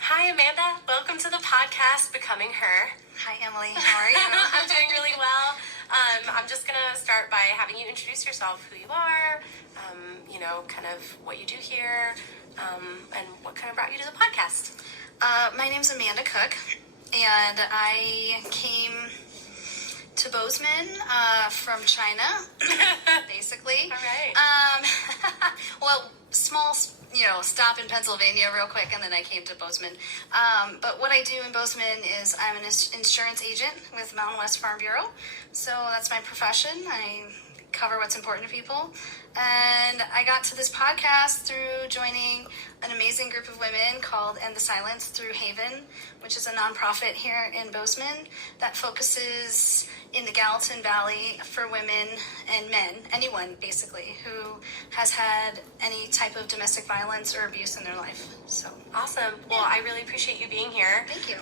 Hi, Amanda. Welcome to the podcast, Becoming Her. Hi, Emily. How are you? I'm doing really well. I'm just going to start by having you introduce yourself, who you are, kind of what you do here, and what kind of brought you to the podcast. My name's Amanda Cook, and I came to Bozeman from China, basically. All right. Well, small, stop in Pennsylvania real quick, and then I came to Bozeman. But what I do in Bozeman is I'm an insurance agent with Mountain West Farm Bureau. So that's my profession. I cover what's important to people. And I got to this podcast through joining an amazing group of women called End the Silence through Haven, which is a nonprofit here in Bozeman that focuses in the Gallatin Valley for women and men, anyone basically, who has had any type of domestic violence or abuse in their life. So Awesome. Well, I really appreciate you being here. Thank you.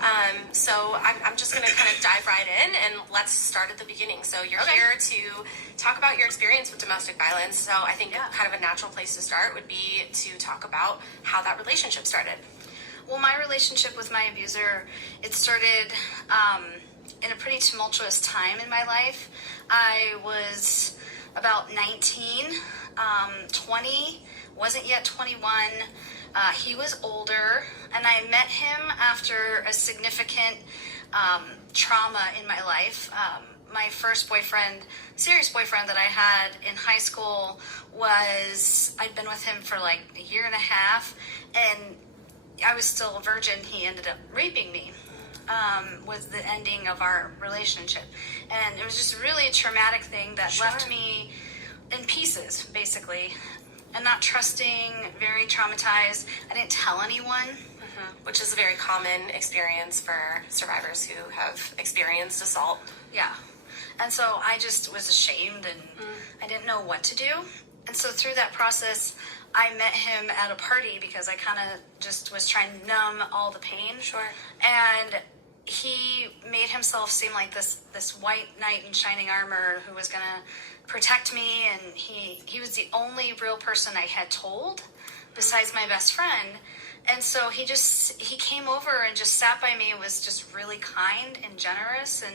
So I'm just going to kind of dive right in, and let's start at the beginning. So you're here to talk about your experience with domestic violence. So I think kind of a natural place to start would be to talk about how that relationship started. Well, my relationship with my abuser, it started in a pretty tumultuous time in my life. I was about 19, 20, wasn't yet 21. He was older, and I met him after a significant trauma in my life. My first boyfriend, serious boyfriend that I had in high school I'd been with him for like a year and a half, and I was still a virgin. He ended up raping me. Was the ending of our relationship. And it was just really a traumatic thing that left me in pieces, basically. And not trusting, very traumatized. I didn't tell anyone. Which is a very common experience for survivors who have experienced assault. Yeah. And so I just was ashamed, and I didn't know what to do. And so through that process, I met him at a party because I kind of just was trying to numb all the pain. Sure. And he made himself seem like this white knight in shining armor who was going to protect me, and he was the only real person I had told besides my best friend. And so he came over and just sat by me, was just really kind and generous and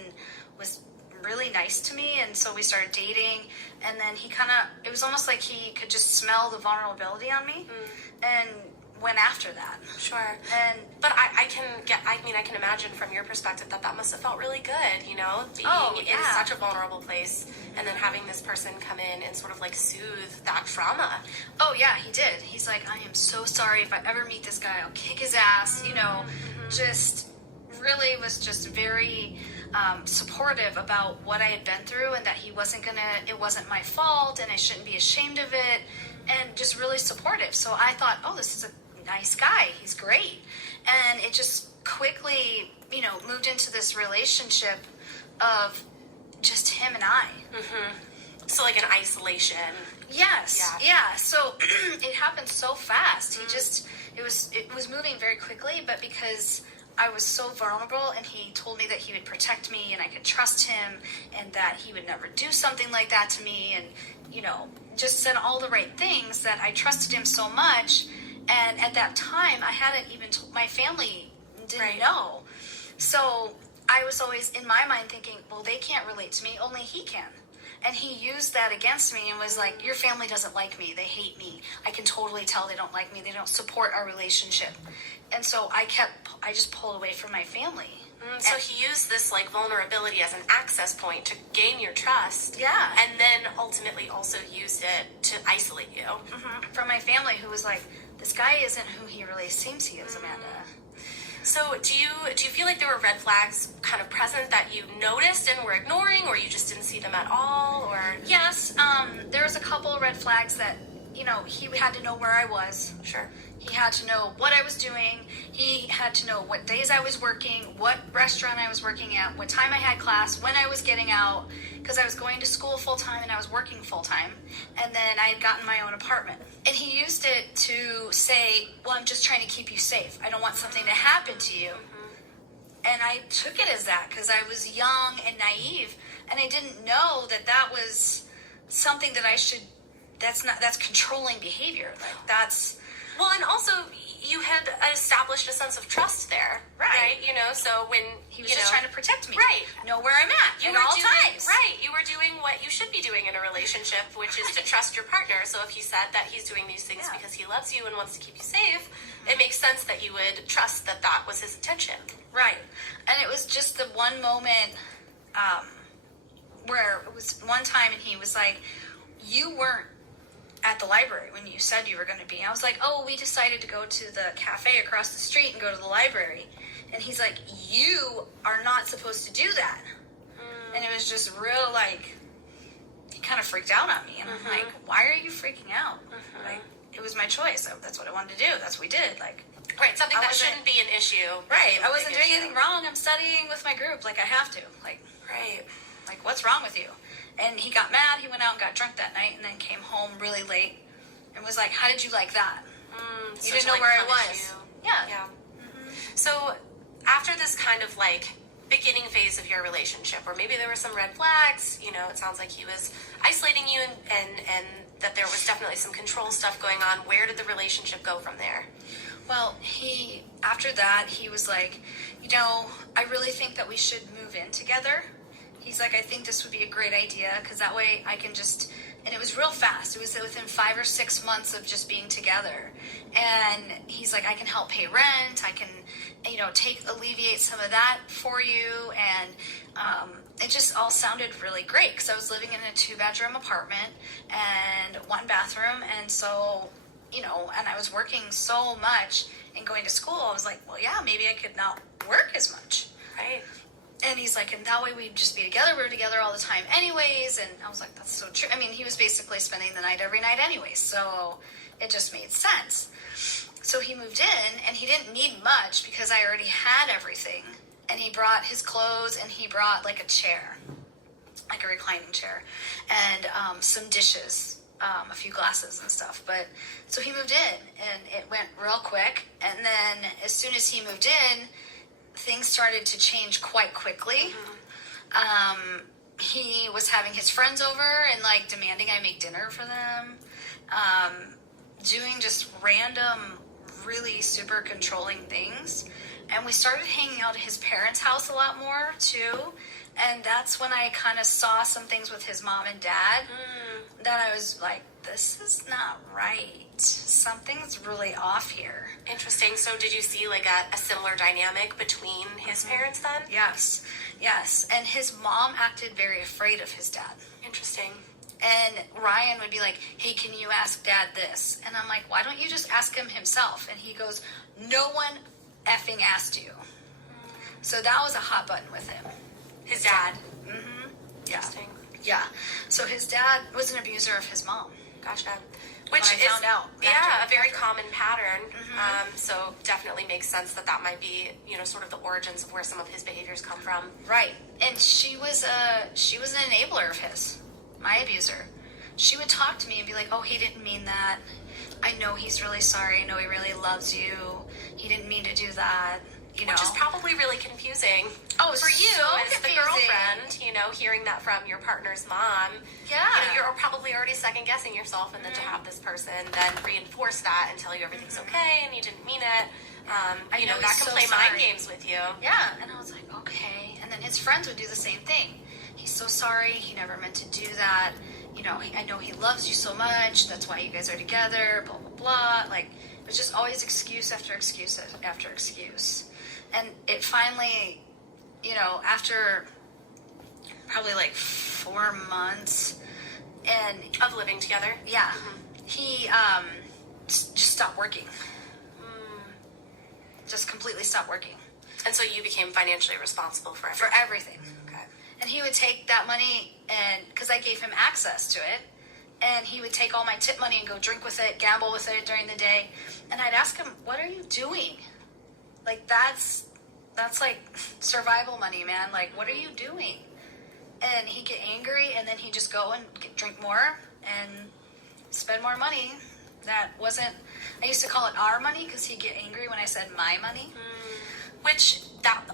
was really nice to me. And so we started dating, and then it was almost like he could just smell the vulnerability on me and went after that. Sure. But I can imagine from your perspective that must have felt really good, being in such a vulnerable place, and then having this person come in and sort of like soothe that trauma. Oh yeah, he did. He's like, I am so sorry, if I ever meet this guy, I'll kick his ass, just really was just very supportive about what I had been through, and that it wasn't my fault, and I shouldn't be ashamed of it, and just really supportive. So I thought, oh, this is a nice guy. He's great. And it just quickly, moved into this relationship of just him and I. So like an isolation. Yes. Yeah. So it happened so fast. It was moving very quickly, but because I was so vulnerable, and he told me that he would protect me and I could trust him, and that he would never do something like that to me, and, just said all the right things, that I trusted him so much. And at that time, I hadn't even told my family, didn't know. So I was always in my mind thinking, well, they can't relate to me, only he can. And he used that against me and was like, your family doesn't like me. They hate me. I can totally tell they don't like me. They don't support our relationship. And so I just pulled away from my family. So he used this like vulnerability as an access point to gain your trust. Yeah. And then ultimately also used it to isolate you. From my family, who was like, this guy isn't who he really seems he is, Amanda. So do you feel like there were red flags kind of present that you noticed and were ignoring, or you just didn't see them at all? Or Yes, there was a couple of red flags that, he had to know where I was. Sure. He had to know what I was doing. He had to know what days I was working, what restaurant I was working at, what time I had class, when I was getting out, because I was going to school full-time and I was working full-time. And then I had gotten my own apartment. And he used it to say, well, I'm just trying to keep you safe. I don't want something to happen to you. And I took it as that because I was young and naive, and I didn't know that was something that I should, that's controlling behavior. Like, that's... Well, and also, you had established a sense of trust there, right? You know, so when he was just trying to protect me, right? Know where I'm at all times, right? You were doing what you should be doing in a relationship, which is to trust your partner. So if he said that he's doing these things because he loves you and wants to keep you safe, it makes sense that you would trust that that was his intention, right? And it was just the one moment where it was one time, and he was like, "You weren't at the library when you said you were going to be." I was like, "Oh, we decided to go to the cafe across the street and go to the library." And he's like, "You are not supposed to do that." And it was just real, like, he kind of freaked out on me. And I'm like, "Why are you freaking out?" Like, it was my choice. That's what I wanted to do. That's what we did. Like, right, something that shouldn't be an issue. Right. I wasn't doing anything wrong. I'm studying with my group. Like, I have to. Like, right. Like, what's wrong with you? And he got mad. He went out and got drunk that night, and then came home really late and was like, "How did you like that? You didn't know where I was." Yeah. So after this kind of like beginning phase of your relationship, or maybe there were some red flags, you know, it sounds like he was isolating you and that there was definitely some control stuff going on. Where did the relationship go from there? Well, after that, he was like, "You know, I really think that we should move in together." He's like, "I think this would be a great idea, because that way I can just," and it was real fast. It was within 5 or 6 months of just being together. And he's like, "I can help pay rent. I can, you know, alleviate some of that for you." And it just all sounded really great, because I was living in a 2-bedroom apartment and 1 bathroom. And so, you know, and I was working so much and going to school. I was like, well, yeah, maybe I could not work as much. Right. And he's like, and that way we'd just be together. We were together all the time anyways. And I was like, that's so true. I mean, he was basically spending the night every night anyways. So it just made sense. So he moved in, and he didn't need much because I already had everything. And he brought his clothes, and he brought like a chair, like a reclining chair, and some dishes, a few glasses and stuff. But so he moved in, and it went real quick. And then as soon as he moved in, things started to change quite quickly. He was having his friends over and like demanding I make dinner for them, doing just random, really super controlling things. And we started hanging out at his parents' house a lot more too. And that's when I kind of saw some things with his mom and dad that I was like, this is not right. Something's really off here. Interesting. So did you see like a similar dynamic between his parents then? Yes. And his mom acted very afraid of his dad. Interesting. And Ryan would be like, "Hey, can you ask Dad this?" And I'm like, "Why don't you just ask him himself?" And he goes, "No one effing asked you." So that was a hot button with him. His dad? Mm-hmm. Interesting. Yeah. So his dad was an abuser of his mom. Gotcha. Which I found out. Yeah, a very common pattern. So definitely makes sense that might be, you know, sort of the origins of where some of his behaviors come from. Right. And she was an enabler of his, my abuser. She would talk to me and be like, "Oh, he didn't mean that. I know he's really sorry. I know he really loves you. He didn't mean to do that." You know? Which is probably really confusing for you so as confusing. the girlfriend, you know, hearing that from your partner's mom. Yeah. You know, you're probably already second guessing yourself, and then to have this person then reinforce that and tell you everything's okay and you didn't mean it. You know, that can play mind games with you. Yeah. And I was like, okay. And then his friends would do the same thing. "He's so sorry. He never meant to do that. You know, I know he loves you so much. That's why you guys are together, blah, blah, blah." Like, it was just always excuse after excuse after excuse. And it finally, you know, after probably like 4 months and Of living together? Yeah. He just stopped working. Just completely stopped working. And so you became financially responsible for everything? For everything. Okay. And he would take that money, and because I gave him access to it, and he would take all my tip money and go drink with it, gamble with it during the day. And I'd ask him, "What are you doing? Like, that's like survival money, man. Like, what are you doing?" And he'd get angry, and then he'd just go and drink more and spend more money. That wasn't, I used to call it our money, because he'd get angry when I said my money.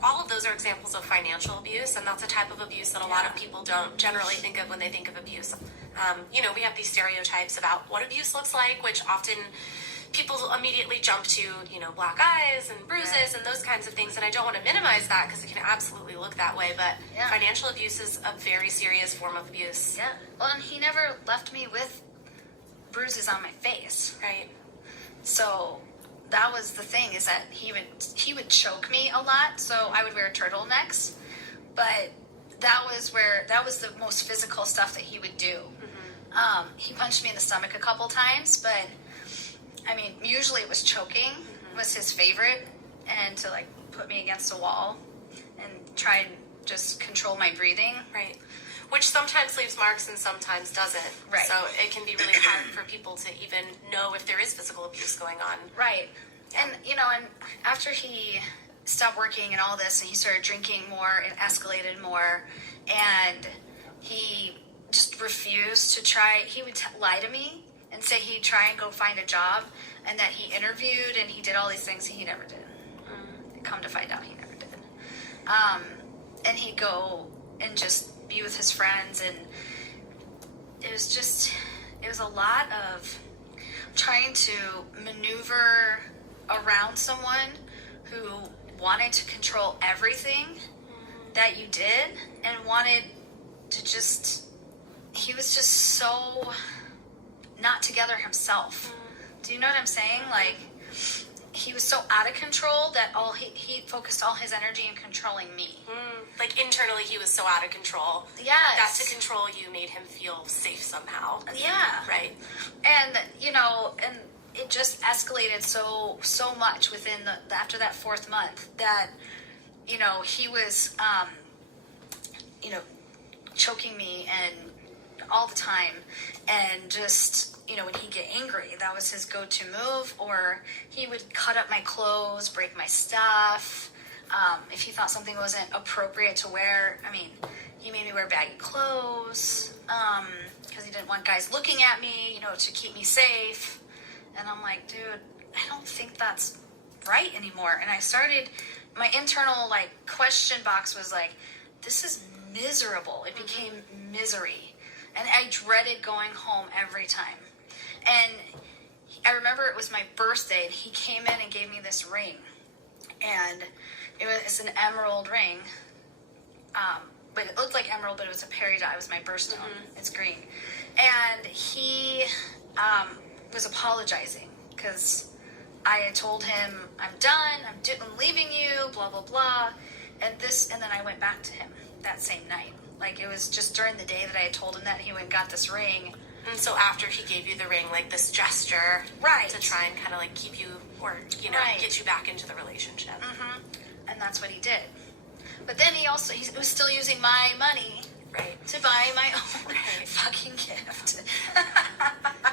All of those are examples of financial abuse, and that's a type of abuse that a lot of people don't generally think of when they think of abuse. You know, we have these stereotypes about what abuse looks like, which often people immediately jump to, you know, black eyes and bruises and those kinds of things, and I don't want to minimize that because it can absolutely look that way, but financial abuse is a very serious form of abuse. Yeah. Well, and he never left me with bruises on my face. Right. So that was the thing, is that he would choke me a lot, so I would wear turtlenecks, but that was the most physical stuff that he would do. He punched me in the stomach a couple times, but I mean, usually it was choking was his favorite, and to like put me against a wall and try and just control my breathing. Right. Which sometimes leaves marks and sometimes doesn't. Right. So it can be really hard for people to even know if there is physical abuse going on. Right. And, you know, and after he stopped working and all this, and he started drinking more, it escalated more, and he just refused to try. He would lie to me and say he'd try and go find a job, and that he interviewed and he did all these things, and he never did. Come to find out, he never did. And he'd go and just be with his friends, and it was a lot of trying to maneuver around someone who wanted to control everything that you did, and wanted to just, he was just so not together himself. Do you know what I'm saying? Like, he was so out of control that he focused all his energy in controlling me. Like, internally he was so out of control. Yes. That to control you made him feel safe somehow. Yeah. Right. And, you know, and it just escalated so much within after that 4th month that, you know, he was, you know, choking me and all the time, and just, you know, when he'd get angry, that was his go-to move. Or he would cut up my clothes, break my stuff. If he thought something wasn't appropriate to wear, I mean, he made me wear baggy clothes, because he didn't want guys looking at me, you know, to keep me safe. And I'm like, dude, I don't think that's right anymore. And I started, my internal, like, question box was like, this is miserable. It became misery. And I dreaded going home every time. And I remember it was my birthday, and he came in and gave me this ring. And it's an emerald ring. But it looked like emerald, but it was a peridot. It was my birthstone. It's green. And he was apologizing because I had told him, I'm done, I'm leaving you, blah, blah, blah. And then I went back to him that same night. Like, it was just during the day that I had told him that, he went and got this ring. And so after he gave you the ring, like, this gesture, right, to try and kind of like keep you, or, you know, get you back into the relationship. And that's what he did. But then he was still using my money, right, to buy my own fucking gift.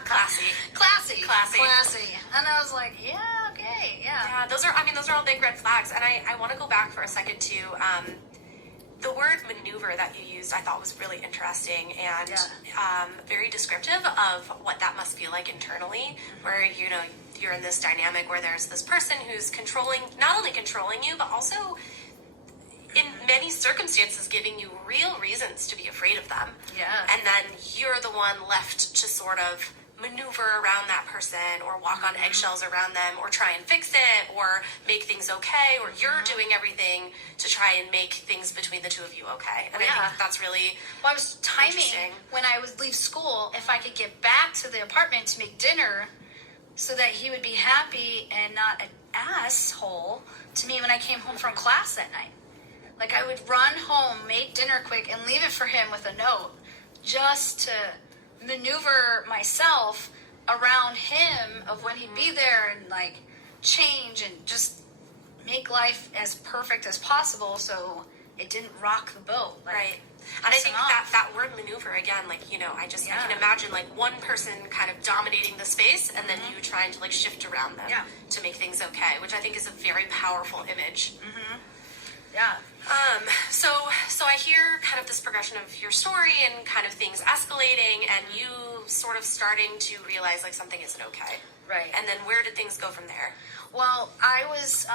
Classy. And I was like, yeah, okay, yeah. Yeah, those are all big red flags. And I want to go back for a second to the word maneuver that you used. I thought was really interesting and very descriptive of what that must feel like internally, where, you know, you're in this dynamic where there's this person who's not only controlling you, but also in many circumstances giving you real reasons to be afraid of them. Yeah. And then you're the one left to sort of maneuver around that person, or walk on eggshells around them, or try and fix it, or make things okay, or you're doing everything to try and make things between the two of you okay. And I think that's really I was timing when I would leave school, if I could get back to the apartment to make dinner so that he would be happy and not an asshole to me when I came home from class that night. Like, I would run home, make dinner quick, and leave it for him with a note, just to maneuver myself around him of when he'd be there, and like change and just make life as perfect as possible so it didn't rock the boat. Like, right. And I think that word maneuver, again, like, you know, I can imagine like one person kind of dominating the space, and then you trying to like shift around them to make things okay, which I think is a very powerful image. Yeah. So I hear kind of this progression of your story and kind of things escalating, and you sort of starting to realize like something isn't okay. Right. And then where did things go from there? Well, I was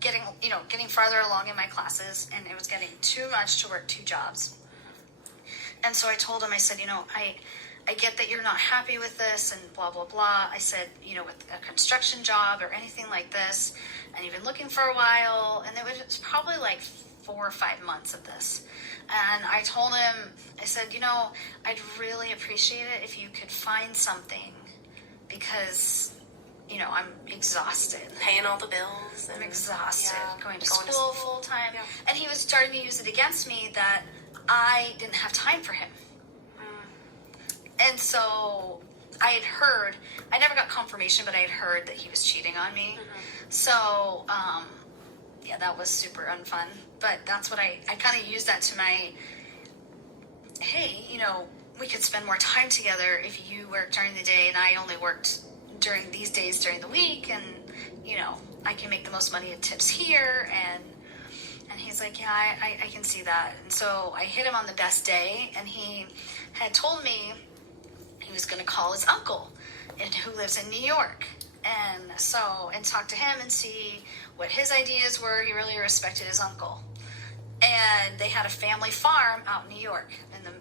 getting farther along in my classes, and it was getting too much to work 2 jobs. And so I told him, I said, you know, I get that you're not happy with this and blah, blah, blah. I said, you know, with a construction job or anything like this, and you've been looking for a while, and it was probably like 4 or 5 months of this. And I told him, I said, you know, I'd really appreciate it if you could find something, because, you know, I'm exhausted. Paying all the bills. I'm exhausted. Going to Going to school full time. Yeah. And he was starting to use it against me that I didn't have time for him. And so I had heard, I never got confirmation, but I had heard that he was cheating on me. So, yeah, that was super unfun. But that's what I kind of used that to my, hey, you know, we could spend more time together if you worked during the day and I only worked during these days during the week. And, you know, I can make the most money at tips here. And he's like, yeah, I can see that. And so I hit him on the best day, and he had told me he was going to call his uncle, and who lives in New York, and talk to him and see what his ideas were. He really respected his uncle, and they had a family farm out in New York in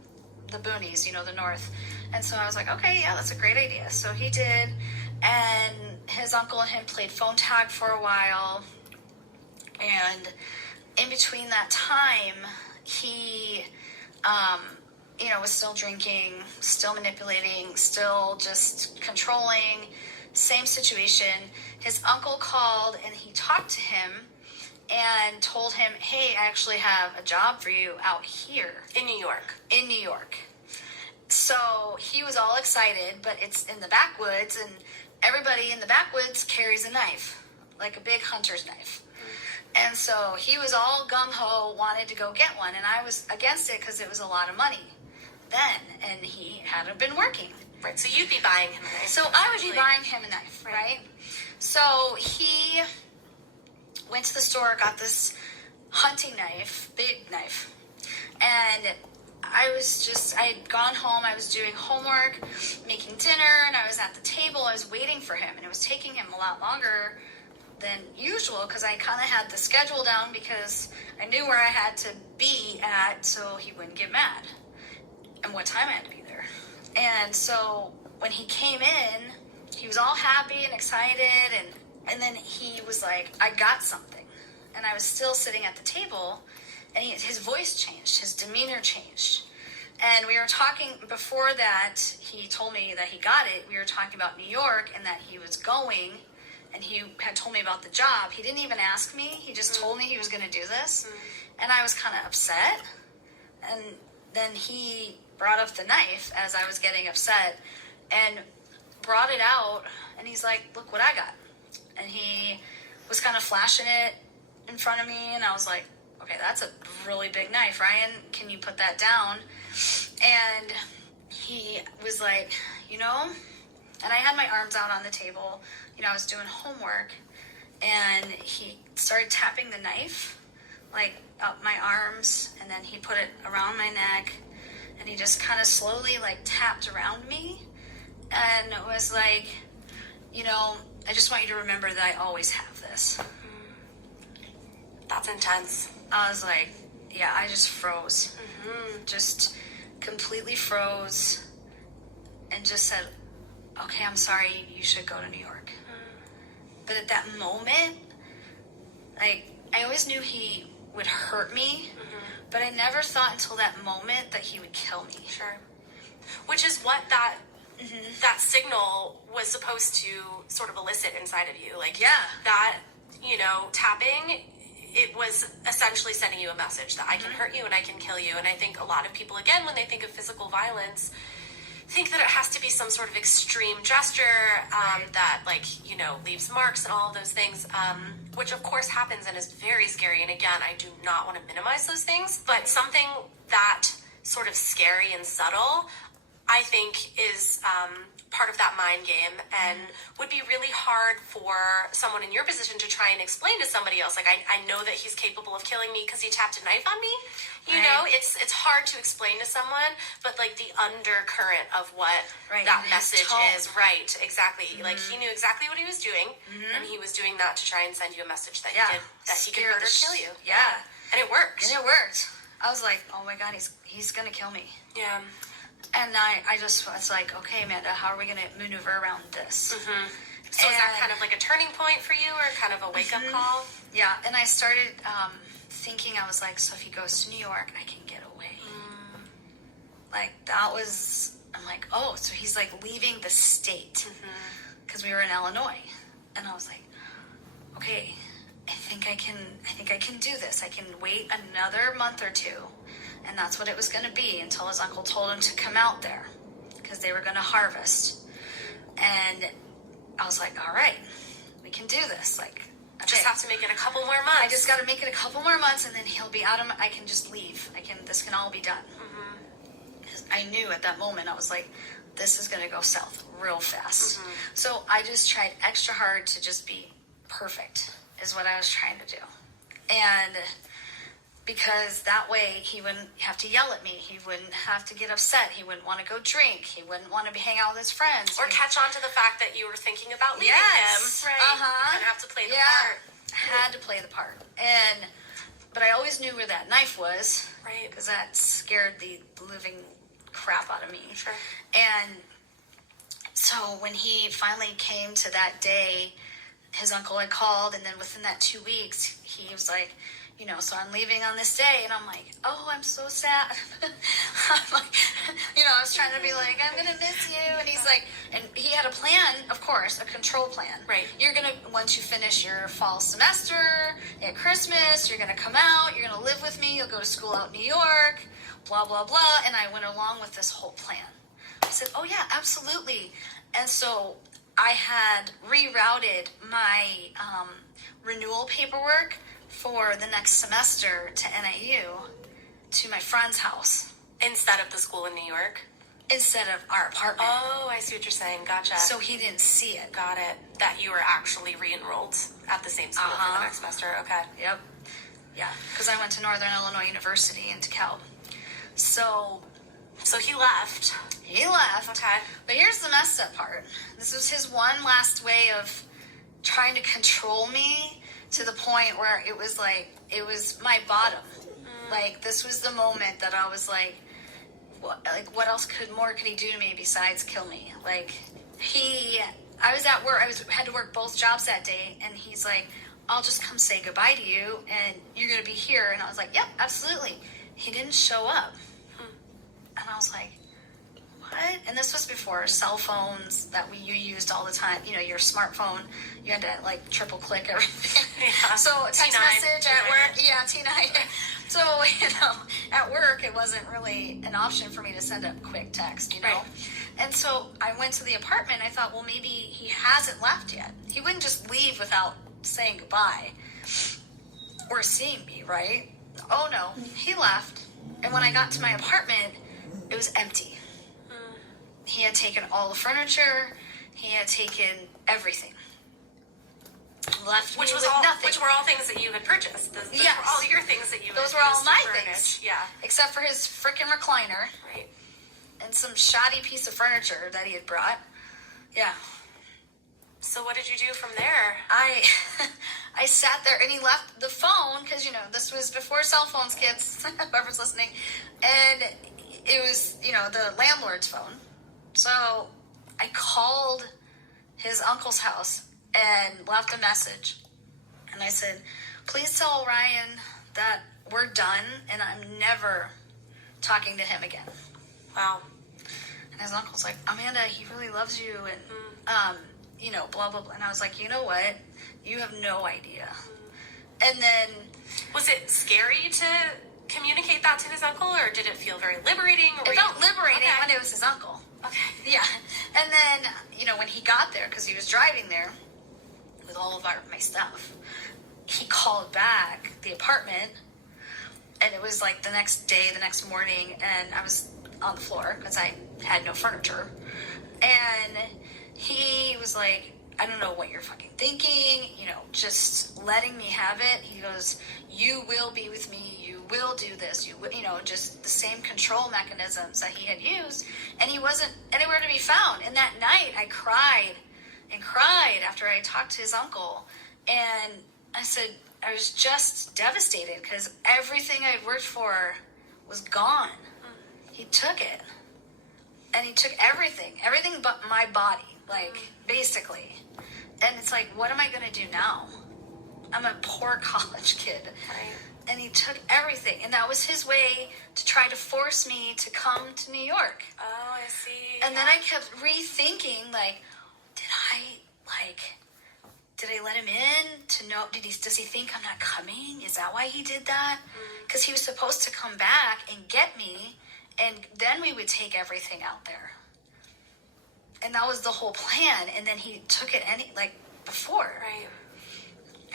the boonies, you know, the north. And so I was like, okay, yeah, that's a great idea. So he did, and his uncle and him played phone tag for a while, and in between that time, he you know, was still drinking, still manipulating, still just controlling. Same situation. His uncle called and he talked to him and told him, hey, I actually have a job for you out here. In New York. In New York. So he was all excited, but it's in the backwoods, and everybody in the backwoods carries a knife, like a big hunter's knife. And so he was all gung-ho, wanted to go get one, and I was against it because it was a lot of money then, and he hadn't been working. Right, so you'd be buying him a knife. So I would be buying him a knife, right? So he went to the store, got this hunting knife, big knife, and I had gone home, I was doing homework, making dinner, and I was at the table, I was waiting for him, and it was taking him a lot longer than usual because I kind of had the schedule down because I knew where I had to be at so he wouldn't get mad and what time I had to be there. And so when he came in, he was all happy and excited, and then he was like, I got something. And I was still sitting at the table, and his voice changed, his demeanor changed. And we were talking, before that, he told me that he got it, we were talking about New York and that he was going, and he had told me about the job. He didn't even ask me, he just told me he was going to do this. And I was kind of upset. And then he brought up the knife as I was getting upset and brought it out, and he's like, look what I got. And he was kind of flashing it in front of me, and I was like, okay, that's a really big knife, Ryan, can you put that down? And he was like, you know, and I had my arms out on the table, you know, I was doing homework, and he started tapping the knife, like, up my arms, and then he put it around my neck, and he just kind of slowly, like, tapped around me, and it was like, you know, I just want you to remember that I always have this. That's intense. I was like, yeah, I just froze. Just completely froze, and just said, okay, I'm sorry, you should go to New York. But at that moment, like, I always knew he would hurt me, but I never thought until that moment that he would kill me. Sure. Which is what that signal was supposed to sort of elicit inside of you. Like, Yeah. that, you know, tapping, it was essentially sending you a message that I can hurt you and I can kill you. And I think a lot of people, again, when they think of physical violence, think that it has to be some sort of extreme gesture that, like, you know, leaves marks and all of those things, which of course happens and is very scary. And again, I do not want to minimize those things, but something that sort of scary and subtle, I think, is part of that mind game and would be really hard for someone in your position to try and explain to somebody else. Like, I know that he's capable of killing me because he tapped a knife on me. You know, it's hard to explain to someone, but, like, the undercurrent of what that message is. Right, exactly. Like, he knew exactly what he was doing, and he was doing that to try and send you a message that he could hurt or kill you. Yeah. And it worked. And it worked. I was like, oh my God, he's going to kill me. Yeah. And I just was like, okay, Amanda, how are we going to maneuver around this? Mm-hmm. So is that kind of like a turning point for you, or kind of a wake-up call? Yeah, and I started thinking, I was like, so if he goes to New York, I can get away. Like, that was, I'm like, oh, so he's like leaving the state. Because we were in Illinois. And I was like, okay, I think I can do this. I can wait another month or two. And that's what it was going to be until his uncle told him to come out there. Because they were going to harvest. And I was like, all right, we can do this. Like, okay. Just have to make it a couple more months. I just got to make it a couple more months, and then he'll be out of. I can just leave. This can all be done. Because I knew at that moment, I was like, this is going to go south real fast. So I just tried extra hard to just be perfect. Is what I was trying to do, and because that way he wouldn't have to yell at me. He wouldn't have to get upset. He wouldn't want to go drink. He wouldn't want to hang out with his friends. Or catch on to the fact that you were thinking about leaving him. Right. You kind of have to play the part. Had to play the part. But I always knew where that knife was. Right. Because that scared the living crap out of me. Sure. And so when he finally came to that day, his uncle had called, and then within that 2 weeks, he was like, so I'm leaving on this day, and I'm like, oh, I'm so sad. I'm like, I was trying to be like, I'm gonna miss you, and he's like, and he had a plan, of course, a control plan. Right. You're gonna, once you finish your fall semester at Christmas, you're gonna come out, you're gonna live with me, you'll go to school out in New York, blah, blah, blah, and I went along with this whole plan. I said, oh yeah, absolutely. And so I had rerouted my renewal paperwork for the next semester to NIU to my friend's house. Instead of the school in New York? Instead of our apartment. Oh, I see what you're saying. Gotcha. So he didn't see it. Got it. That you were actually re-enrolled at the same school for the next semester. Okay. Yep. Yeah, because I went to Northern Illinois University in DeKalb. So he left. He left. Okay. But here's the messed up part. This was his one last way of trying to control me, to the point where it was my bottom. Like, this was the moment that I was like, what else could he do to me besides kill me? Like, I was at work, had to work both jobs that day, and he's like, I'll just come say goodbye to you, and you're going to be here. And I was like, yep, absolutely. He didn't show up. And I was like, what? And this was before cell phones that you used all the time. Your smartphone, you had to like triple click everything. Yeah. So text T9, message at work, T9. So at work it wasn't really an option for me to send a quick text, Right. And so I went to the apartment. I thought, well, maybe he hasn't left yet. He wouldn't just leave without saying goodbye or seeing me, right? Oh no, he left. And when I got to my apartment, it was empty. He had taken all the furniture. He had taken everything. Left me with nothing. Which were all things that you had purchased. Those Yes. were all your things that you Those had were used all to my furnish. things. Yeah. Except for his frickin' recliner. Right. And some shoddy piece of furniture that he had brought. Yeah. So what did you do from there? I sat there, and he left the phone, because, this was before cell phones, kids, whoever's listening. And it was, the landlord's phone. So I called his uncle's house and left a message. And I said, please tell Ryan that we're done, and I'm never talking to him again. Wow. And his uncle's like, Amanda, he really loves you, and, blah, blah, blah. And I was like, you know what? You have no idea. And then... Was it scary to communicate that to his uncle, or did it feel very liberating? It felt liberating when it was his uncle. Okay. Yeah. And then, when he got there, because he was driving there with all of my stuff, he called back the apartment, and it was like the next morning, and I was on the floor because I had no furniture. And he was like, I don't know what you're fucking thinking, just letting me have it. He goes, you will be with me, you will do this, just the same control mechanisms that he had used, and he wasn't anywhere to be found. And that night I cried and cried after I talked to his uncle, and I said, I was just devastated because everything I'd worked for was gone. He took it. And he took everything but my body, like, basically. And it's like, what am I going to do now? I'm a poor college kid. Right. And he took everything. And that was his way to try to force me to come to New York. Oh, I see. And then I kept rethinking, like, did I let him in to know, does he think I'm not coming? Is that why he did that? Because he was supposed to come back and get me, and then we would take everything out there. And that was the whole plan. And then he took it before. Right.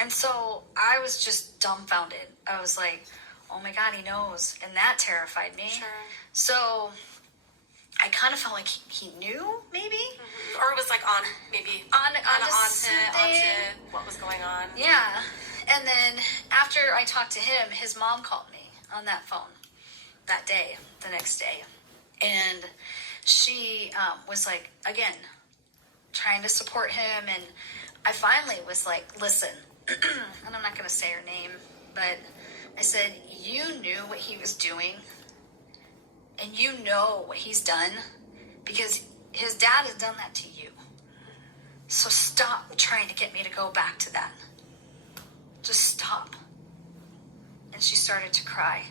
And so I was just dumbfounded. I was like, oh my God, he knows. And that terrified me. Sure. So I kind of felt like he knew, maybe. Mm-hmm. Or it was like on what was going on. Yeah. And then after I talked to him, his mom called me on that phone that day, the next day. And she was like, again, trying to support him. And I finally was like, listen, and I'm not going to say her name, but I said, you knew what he was doing, and you know what he's done, because his dad has done that to you. So stop trying to get me to go back to that. Just stop. And she started to cry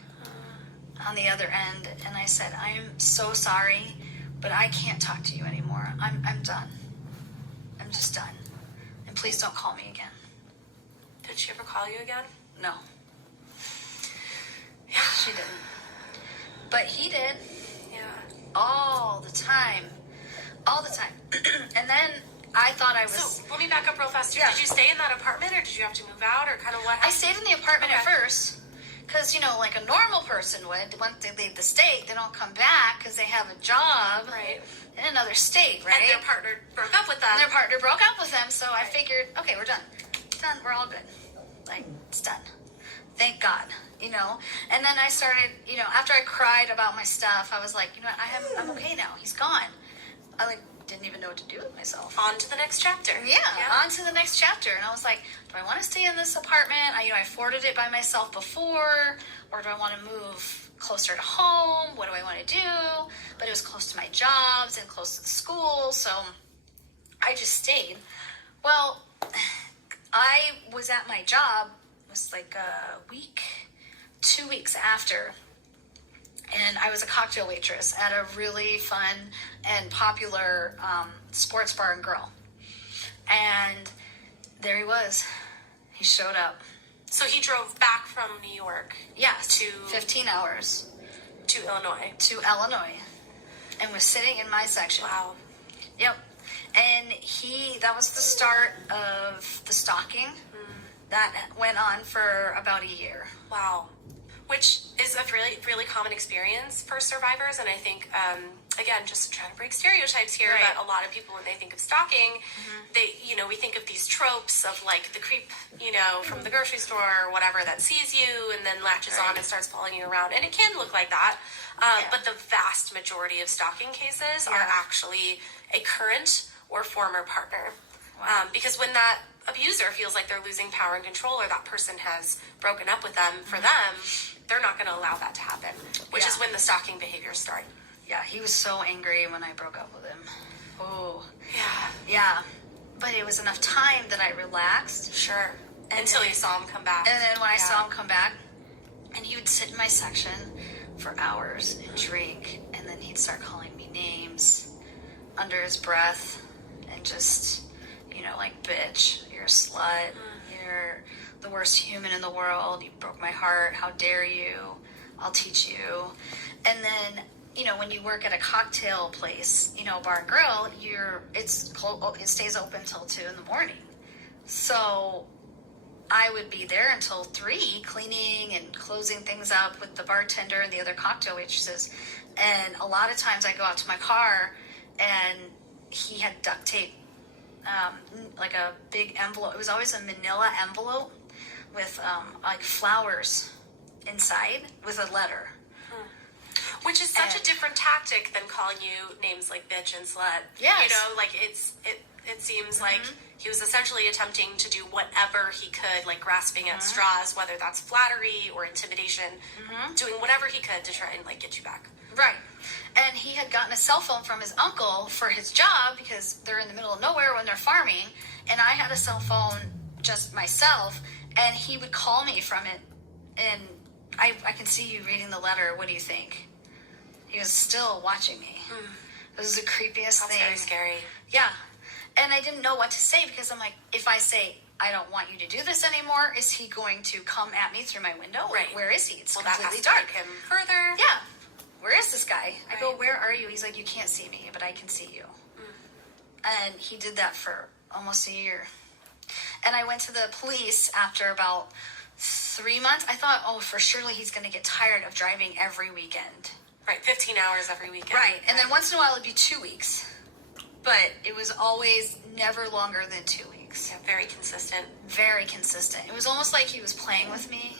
on the other end, and I said, I'm so sorry, but I can't talk to you anymore. I'm done. I'm just done. And please don't call me again. Did she ever call you again? No. Yeah. She didn't. But he did. Yeah. All the time. All the time. And then I thought I was... So, let me back up real fast. Yeah. Did you stay in that apartment, or did you have to move out, or kind of what happened? I stayed in the apartment at first. Because, like a normal person would, once they leave the state, they don't come back because they have a job in another state, right? And their partner broke up with them. And their partner broke up with them, so I figured, okay, we're done. Done. We're all good. Like, it's done. Thank God, And then I started, after I cried about my stuff, I was like, I'm okay now. He's gone. I, didn't even know what to do with myself. On to the next chapter. Yeah, on to the next chapter. And I was like, do I want to stay in this apartment? I afforded it by myself before, or do I want to move closer to home? What do I want to do? But it was close to my jobs and close to the school, so I just stayed. Well, I was at my job, it was like a week, 2 weeks after, and I was a cocktail waitress at a really fun and popular sports bar and grill. And there he was. He showed up. So he drove back from New York. Yes, to 15 hours. To Illinois. To Illinois. And was sitting in my section. Wow. Yep. And that was the start of the stalking. That went on for about a year. Wow. Which is a really, really common experience for survivors. And I think, again, just trying to break stereotypes here, right. But a lot of people, when they think of stalking, we think of these tropes of like the creep, from the grocery store or whatever that sees you and then latches on and starts following you around. And it can look like that. But the vast majority of stalking cases are actually a current or former partner. Wow. Because when that abuser feels like they're losing power and control, or that person has broken up with them, for them, they're not going to allow that to happen, which is when the stalking behaviors start. Yeah, he was so angry when I broke up with him. Oh. Yeah. Yeah. But it was enough time that I relaxed. Sure. Until you saw him come back. And then when I saw him come back, and he would sit in my section for hours and drink, and then he'd start calling me names under his breath, and just, like, bitch, you're a slut, you're the worst human in the world, you broke my heart, how dare you, I'll teach you. And then, when you work at a cocktail place, bar and grill, it stays open till 2 a.m. So I would be there until 3, cleaning and closing things up with the bartender and the other cocktail waitresses. And a lot of times I go out to my car, and he had duct tape, like a big envelope. It was always a manila envelope with like flowers inside with a letter. Which is such a different tactic than calling you names like bitch and slut. Yes. It seems like he was essentially attempting to do whatever he could, like grasping at straws, whether that's flattery or intimidation, doing whatever he could to try and like get you back. Right. And he had gotten a cell phone from his uncle for his job because they're in the middle of nowhere when they're farming. And I had a cell phone just myself, and he would call me from it. And I can see you reading the letter. What do you think? He was still watching me. It was the creepiest thing. That's very scary. Yeah. And I didn't know what to say because I'm like, if I say, I don't want you to do this anymore, is he going to come at me through my window? Right. Where is he? It's Well, completely that has dark. to take him further. Yeah. Where is this guy? I go, Right. where are you? He's like, you can't see me, but I can see you. And he did that for almost a year. And I went to the police after about 3 months. I thought, oh, for surely he's going to get tired of driving every weekend. Right, 15 hours every weekend. Right. And then once in a while it'd be 2 weeks. But it was always never longer than 2 weeks. Yeah, very consistent. Very consistent. It was almost like he was playing with me.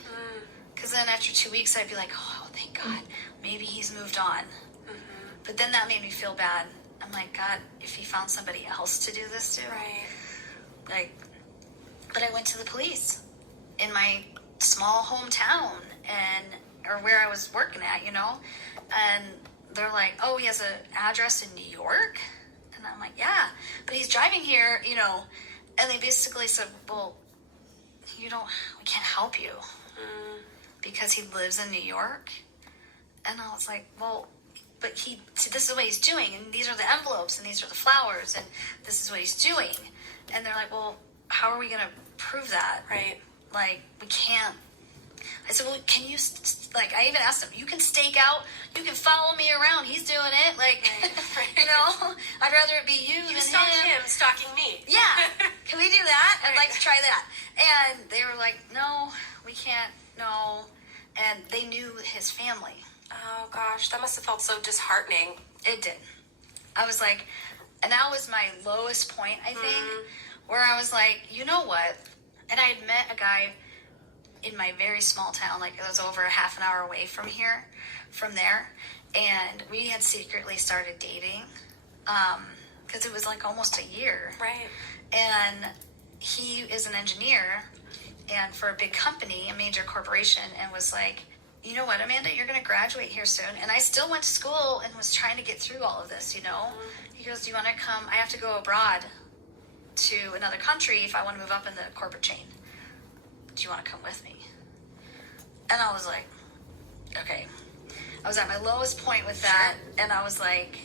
Because then after 2 weeks I'd be like, oh, thank God. Maybe he's moved on. But then that made me feel bad. I'm like, God, if he found somebody else to do this to. Right. Like, but I went to the police in my small hometown or where I was working at, and they're like, oh, he has an address in New York? And I'm like, yeah, but he's driving here, and they basically said, well, we can't help you because he lives in New York. And I was like, well, but this is what he's doing, and these are the envelopes, and these are the flowers, and this is what he's doing. And they're like, well, how are we going to prove that? Right. Like, we can't. I said, well, can you, I even asked him, you can stake out, you can follow me around, he's doing it, Right. I'd rather it be you than stalk him. stalking me. Yeah, can we do that? I'd Right. like to try that. And they were like, no, we can't, no. And they knew his family. Oh, gosh, that must have felt so disheartening. It did. I was like, and that was my lowest point, I think, where I was like, you know what? And I had met a guy in my very small town, it was over a half an hour away from there, and we had secretly started dating, because it was almost a year. Right. And he is an engineer, and for a big company, a major corporation, and was like, you know what, Amanda, you're going to graduate here soon. And I still went to school and was trying to get through all of this, He goes, do you want to come? I have to go abroad to another country if I want to move up in the corporate chain. Do you want to come with me? And I was like, okay. I was at my lowest point with that, and I was like,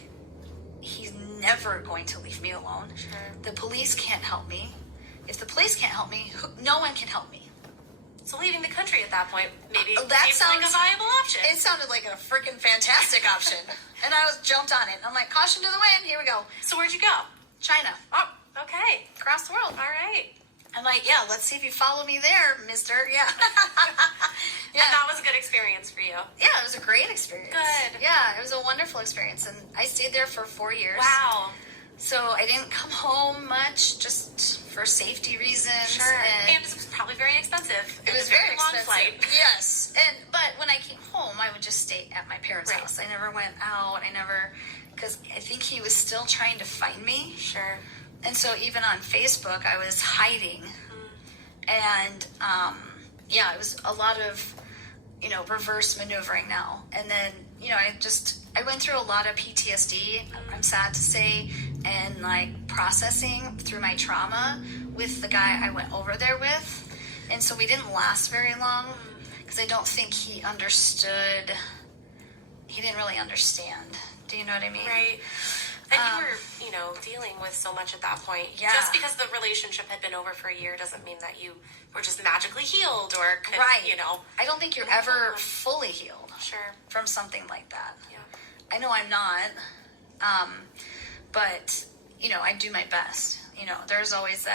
he's never going to leave me alone. Sure. The police can't help me. If the police can't help me, no one can help me. So leaving the country at that point maybe That seems sounds like a viable option. It sounded like a freaking fantastic option. And I jumped on it. I'm like, caution to the wind, here we go. So where'd you go? China. Oh, okay. Across the world. All right. I'm like, yeah, let's see if you follow me there, mister. Yeah. And that was a good experience for you. Yeah, it was a great experience. Good. Yeah, it was a wonderful experience. And I stayed there for 4 years. Wow. So I didn't come home much, just for safety reasons. Sure. And it was probably very expensive. It was a very long expensive. flight. Yes. But when I came home, I would just stay at my parents' Right. house. I never went out. Because I think he was still trying to find me. Sure. And so even on Facebook, I was hiding. And, it was a lot of, reverse maneuvering now. And then, I went through a lot of PTSD, I'm sad to say, and processing through my trauma with the guy I went over there with. And so we didn't last very long because I don't think he understood. He didn't really understand. Do you know what I mean? Right. And you were, dealing with so much at that point. Yeah. Just because the relationship had been over for a year doesn't mean that you were just magically healed or could, Right. I don't think you're ever fully healed Sure. from something like that. Yeah. I know I'm not, but, I do my best. There's always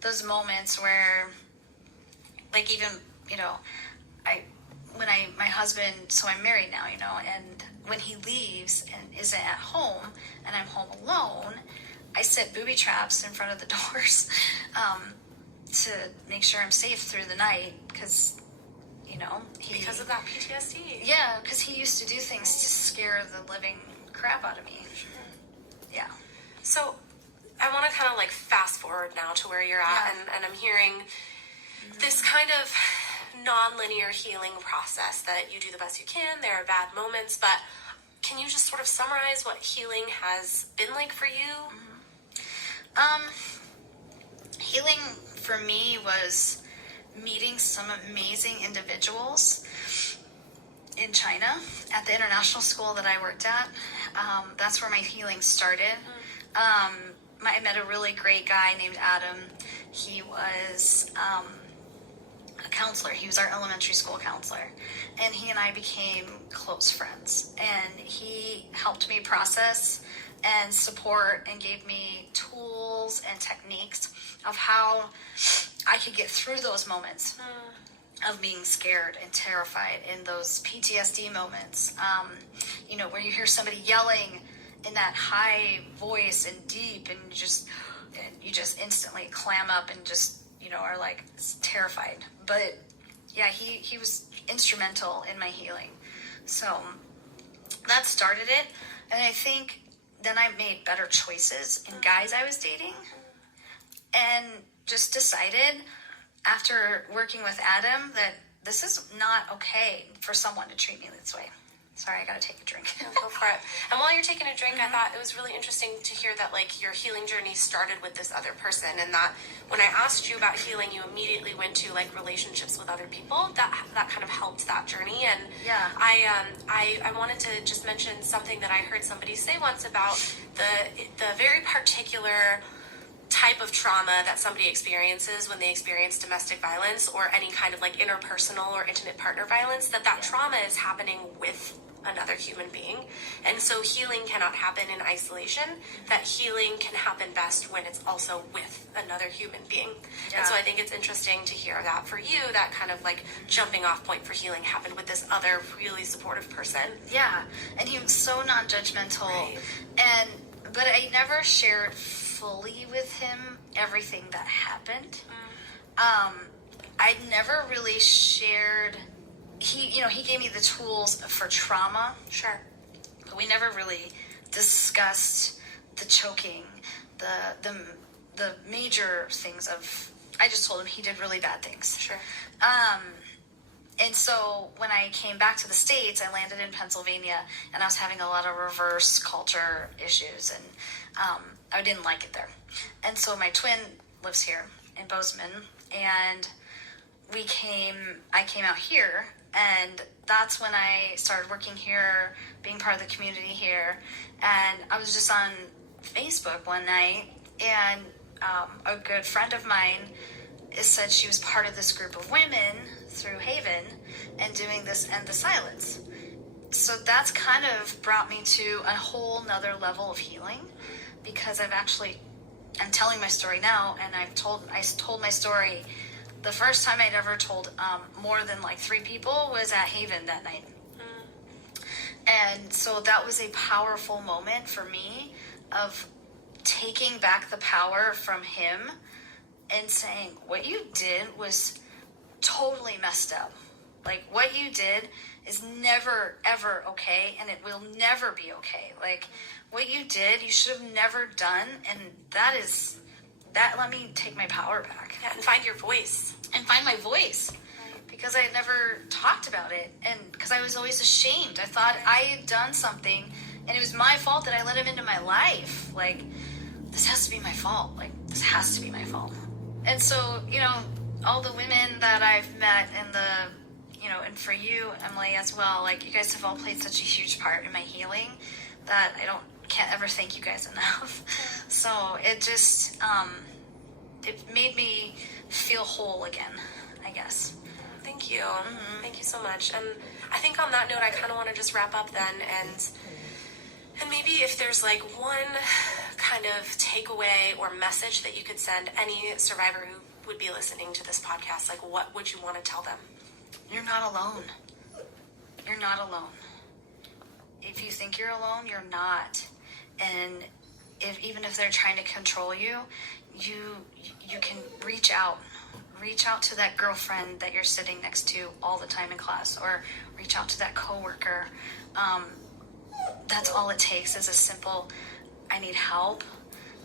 those moments where, even, my husband, so I'm married now, and when he leaves and isn't at home and I'm home alone, I set booby traps in front of the doors to make sure I'm safe through the night because, Because of that PTSD. Yeah, because he used to do things to scare the living crap out of me. Sure. Yeah. So I want to kind of fast forward now to where you're at, and I'm hearing this kind of non-linear healing process that you do the best you can. There are bad moments, but can you just sort of summarize what healing has been like for you? Healing for me was meeting some amazing individuals in China at the international school that I worked at. That's where my healing started. I met a really great guy named Adam. He was a counselor. He was our elementary school counselor. And he and I became close friends. And he helped me process and support and gave me tools and techniques of how I could get through those moments of being scared and terrified, in those PTSD moments, where you hear somebody yelling in that high voice and deep, and you just instantly clam up and just, are like terrified. But yeah, he was instrumental in my healing. So that started it. And I think then I made better choices in guys I was dating, and just decided after working with Adam that this is not okay for someone to treat me this way. Sorry, I gotta take a drink. Go for it. And while you're taking a drink, I thought it was really interesting to hear that, like, your healing journey started with this other person, and that when I asked you about healing, you immediately went to, like, relationships with other people. That kind of helped that journey. And yeah, I wanted to just mention something that I heard somebody say once about the very particular type of trauma that somebody experiences when they experience domestic violence or any kind of like interpersonal or intimate partner violence, that trauma is happening with another human being. And so healing cannot happen in isolation. That healing can happen best when it's also with another human being. Yeah. And so I think it's interesting to hear that for you, that kind of like jumping off point for healing happened with this other really supportive person. Yeah. And he was so non-judgmental. Right. But I never shared fully with him everything that happened. I never really shared. He gave me the tools for trauma. Sure. But we never really discussed the choking, the major things of. I just told him he did really bad things. Sure. And so when I came back to the States, I landed in Pennsylvania, and I was having a lot of reverse culture issues, and I didn't like it there. And so my twin lives here in Bozeman, and I came out here, and that's when I started working here, being part of the community here. And I was just on Facebook one night, and a good friend of mine said she was part of this group of women through Haven and doing this End the Silence. So that's kind of brought me to a whole nother level of healing, because I'm telling my story now, and I told my story. The first time I'd ever told more than like 3 people was at Haven that night. And so that was a powerful moment for me of taking back the power from him and saying, what you did was totally messed up. Like, what you did is never, ever okay, and it will never be okay. Like, what you did, you should have never done, and that let me take my power back. Yeah, and find your voice. And find my voice. Right. Because I had never talked about it, and because I was always ashamed. I thought I had done something, and it was my fault that I let him into my life. Like, this has to be my fault. Like, this has to be my fault. And so, all the women that I've met and and for you, Emily, as well, like, you guys have all played such a huge part in my healing that I can't ever thank you guys enough. So it just, it made me feel whole again, I guess. Thank you. Mm-hmm. Thank you so much. And I think on that note, I kind of want to just wrap up then, and maybe if there's like one kind of takeaway or message that you could send any survivor who would be listening to this podcast, like, what would you want to tell them? You're not alone. You're not alone. If you think you're alone, you're not. And even if they're trying to control you, you can reach out. Reach out to that girlfriend that you're sitting next to all the time in class, or reach out to that coworker. That's all it takes is a simple, I need help.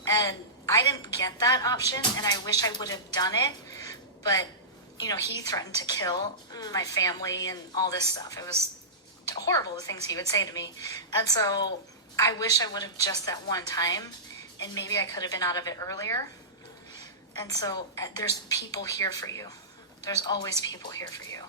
And I didn't get that option, and I wish I would have done it, but he threatened to kill my family and all this stuff. It was horrible, the things he would say to me. And so I wish I would have just that one time, and maybe I could have been out of it earlier. And so there's people here for you. There's always people here for you.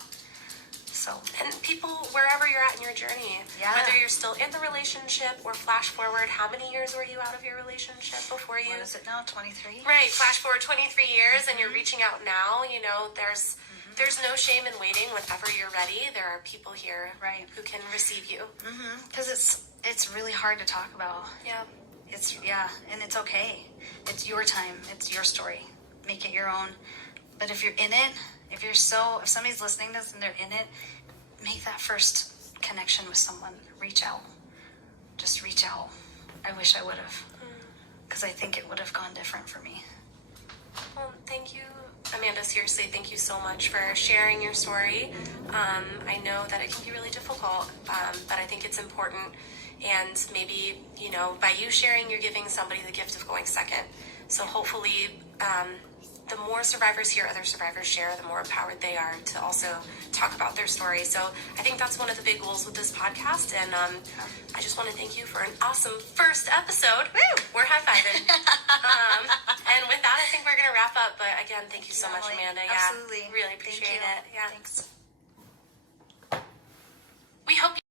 So, and people, wherever you're at in your journey, whether you're still in the relationship or flash forward, how many years were you out of your relationship before you? What is it now, 23? Right, flash forward 23 years and you're reaching out now, you know, there's no shame in waiting. Whenever you're ready, there are people here who can receive you. Because it's really hard to talk about. Yeah. And it's okay. It's your time. It's your story. Make it your own. But if you're in it, if somebody's listening to this and they're in it, make that first connection with someone. Reach out. Just reach out. I wish I would have. Because I think it would have gone different for me. Well, thank you, Amanda. Seriously, thank you so much for sharing your story. I know that it can be really difficult, but I think it's important. And maybe, you know, by you sharing, you're giving somebody the gift of going second. So hopefully, the more survivors hear other survivors share, the more empowered they are to also talk about their story. So I think that's one of the big goals with this podcast. And I just want to thank you for an awesome first episode. Woo! We're high-fiving. And with that, I think we're going to wrap up. But again, thank you so much, Amanda. Absolutely. Really appreciate it. Yeah. Thanks.